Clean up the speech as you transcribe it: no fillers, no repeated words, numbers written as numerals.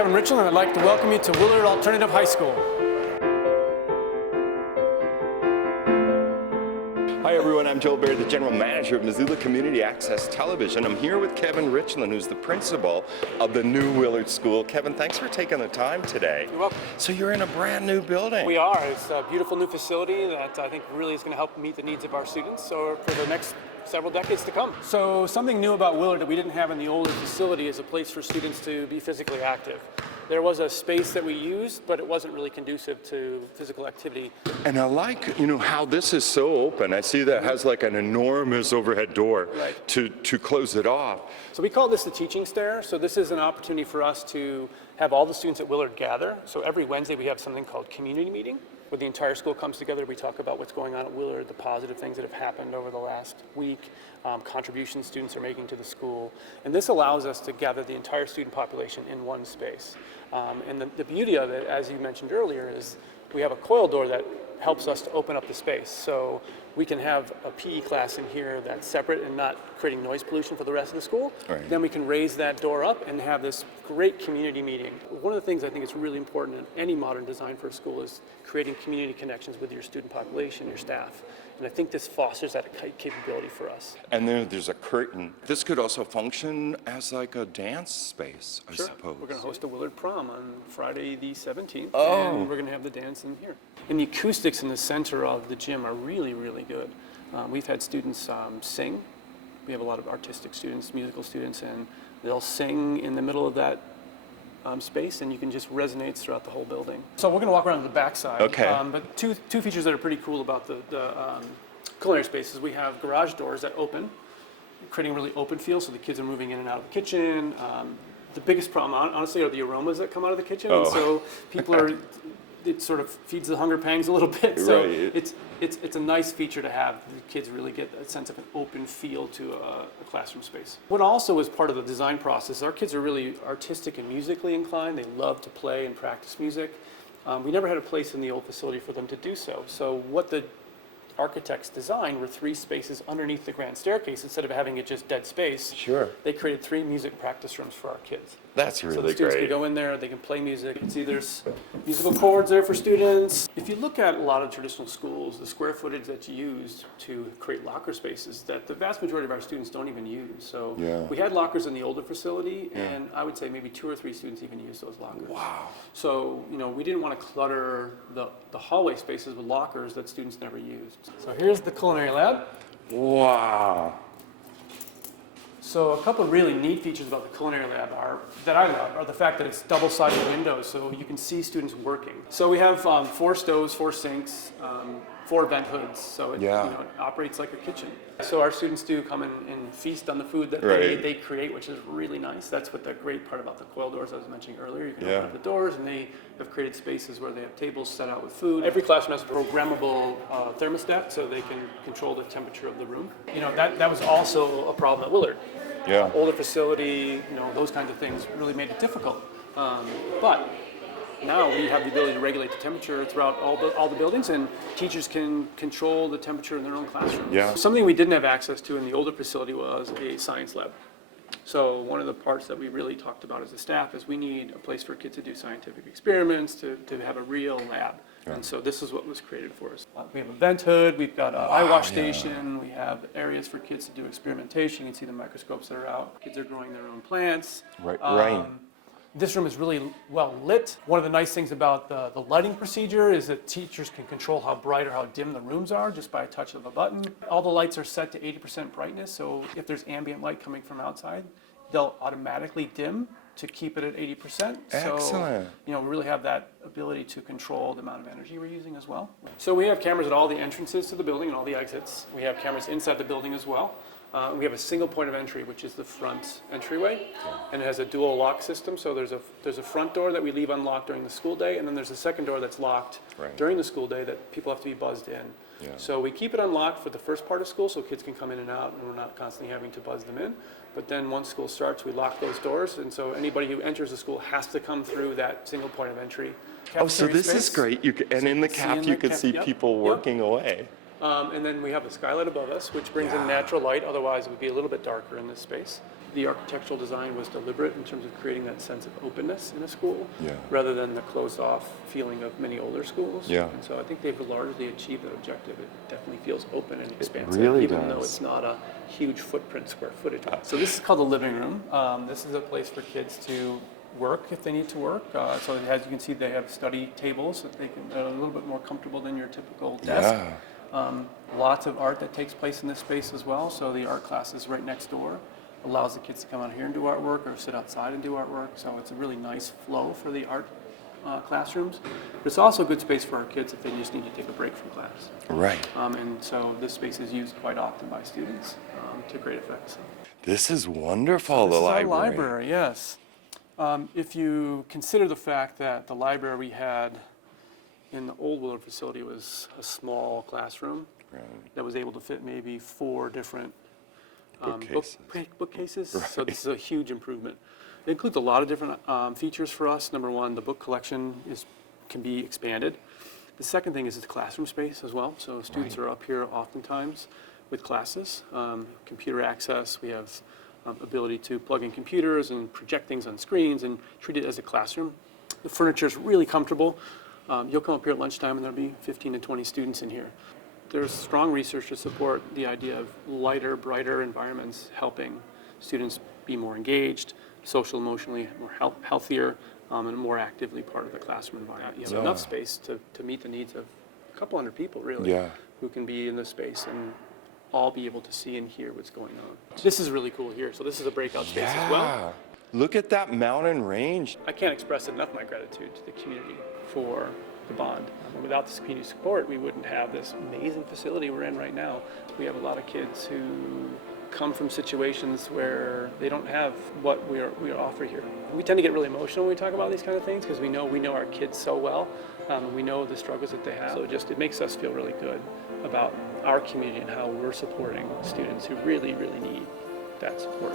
Kevin Richland, and I'd like to welcome you to Willard Alternative High School. Hi everyone, I'm Joel Baird, the General Manager of Missoula Community Access Television. I'm here with Kevin Richland, who's the principal of the new Willard School. Kevin, thanks for taking the time today. You're welcome. So you're in a brand new building. We are. It's a beautiful new facility that I think really is going to help meet the needs of our students for the next several decades to come. So something new about Willard that we didn't have in the older facility is a place for students to be physically active. There was a space that we used, but it wasn't really conducive to physical activity. And I like, how this is so open. I see that it has like an enormous overhead door to close it off. So we call this the teaching stair. So this is an opportunity for us to have all the students at Willard gather. So every Wednesday we have something called community meeting, where the entire school comes together. We talk about what's going on at Willard, the positive things that have happened over the last week, contributions students are making to the school. And this allows us to gather the entire student population in one space. And the beauty of it, as you mentioned earlier, is we have a coil door that helps us to open up the space. So we can have a PE class in here that's separate and not creating noise pollution for the rest of the school. Right. Then we can raise that door up and have this great community meeting. One of the things I think is really important in any modern design for a school is creating community connections with your student population, your staff. And I think this fosters that capability for us. And then there's a curtain. This could also function as like a dance space, I suppose. We're going to host a Willard prom on Friday the 17th. Oh. And we're going to have the dance in here. And the acoustics in the center of the gym are really, really good. We've had students sing. We have a lot of artistic students, musical students, and they'll sing in the middle of that space, and you can just resonate throughout the whole building. So we're going to walk around to the back side. Okay. But two features that are pretty cool about the culinary spaces. We have garage doors that open, creating a really open feel, so the kids are moving in and out of the kitchen. The biggest problem, honestly, are the aromas that come out of the kitchen. Oh. And so people are, it sort of feeds the hunger pangs a little bit. So Right. it's a nice feature to have. The kids really get a sense of an open feel to a classroom space. What also is part of the design process, our kids are really artistic and musically inclined. They love to play and practice music. We never had a place in the old facility for them to do so. So what the architects designed were 3 spaces underneath the grand staircase. Instead of having it just dead space, Sure. they created 3 music practice rooms for our kids. That's So really the students great. can go in there, they can play music. You can see there's musical chords there for students. If you look at a lot of traditional schools, the square footage that's used to create locker spaces that the vast majority of our students don't even use. So Yeah. we had lockers in the older facility, and I would say maybe 2 or 3 students even use those lockers. Wow. So, we didn't want to clutter the hallway spaces with lockers that students never used. So here's the culinary lab. Wow. So a couple of really neat features about the culinary lab that I love are the fact that it's double-sided windows, so you can see students working. So we have 4 stoves, 4 sinks, 4 vent hoods, so it operates like a kitchen. So our students do come in and feast on the food that they create, which is really nice. That's what the great part about the coil doors I was mentioning earlier. You can open up the doors, and they have created spaces where they have tables set out with food. Every classroom has a programmable thermostat, so they can control the temperature of the room. That was also a problem at Willard. Yeah. Older facility, those kinds of things really made it difficult. But now we have the ability to regulate the temperature throughout all the buildings, and teachers can control the temperature in their own classrooms. Yeah. Something we didn't have access to in the older facility was a science lab. So one of the parts that we really talked about as a staff is we need a place for kids to do scientific experiments, to have a real lab. Yeah. And so this is what was created for us. We have a vent hood, we've got an eye wash station, we have areas for kids to do experimentation. You can see the microscopes that are out. Kids are growing their own plants. Right. This room is really well lit. One of the nice things about the lighting procedure is that teachers can control how bright or how dim the rooms are just by a touch of a button. All the lights are set to 80% brightness, so if there's ambient light coming from outside, they'll automatically dim to keep it at 80%. Excellent. So, we really have that ability to control the amount of energy we're using as well. So we have cameras at all the entrances to the building and all the exits. We have cameras inside the building as well. We have a single point of entry, which is the front entryway, and it has a dual lock system. So there's a front door that we leave unlocked during the school day, and then there's a second door that's locked during the school day that people have to be buzzed in. Yeah. So we keep it unlocked for the first part of school so kids can come in and out, and we're not constantly having to buzz them in. But then once school starts, we lock those doors, and so anybody who enters the school has to come through that single point of entry. So this is great. And in the cap, you can see people working away. And then we have the skylight above us, which brings in natural light. Otherwise, it would be a little bit darker in this space. the architectural design was deliberate in terms of creating that sense of openness in a school, Yeah. rather than the closed-off feeling of many older schools. Yeah. And so I think they've largely achieved that objective. It definitely feels open and expansive, really even though does. it's not a huge footprint square footage. So this is called the living room. This is a place for kids to work if they need to work. So as you can see, they have study tables that they can, a little bit more comfortable than your typical desk. Yeah. Lots of art that takes place in this space as well. So the art class is right next door. Allows the kids to come out here and do artwork or sit outside and do artwork. So it's a really nice flow for the art classrooms. But it's also a good space for our kids if they just need to take a break from class. Right. And so this space is used quite often by students to great effect. So This is wonderful, this the is our library. library, yes. If you consider the fact that the library we had in the old Willard facility was a small classroom Right. that was able to fit maybe 4 different Bookcases. bookcases. So this is a huge improvement. It includes a lot of different features for us. Number one, the book collection can be expanded. The second thing is the classroom space as well. So students are up here oftentimes with classes, computer access. We have ability to plug in computers and project things on screens and treat it as a classroom. The furniture is really comfortable. You'll come up here at lunchtime and there'll be 15 to 20 students in here. There's strong research to support the idea of lighter, brighter environments helping students be more engaged, social, emotionally more healthier, and more actively part of the classroom environment. You have enough space to meet the needs of a couple hundred people, really, who can be in this space and all be able to see and hear what's going on. This is really cool here. So this is a breakout space as well. Look at that mountain range. I can't express enough my gratitude to the community for the bond. Without this community support, we wouldn't have this amazing facility we're in right now. We have a lot of kids who come from situations where they don't have what we offer here. We tend to get really emotional when we talk about these kind of things because we know our kids so well, and we know the struggles that they have. So it makes us feel really good about our community and how we're supporting students who really, really need that support.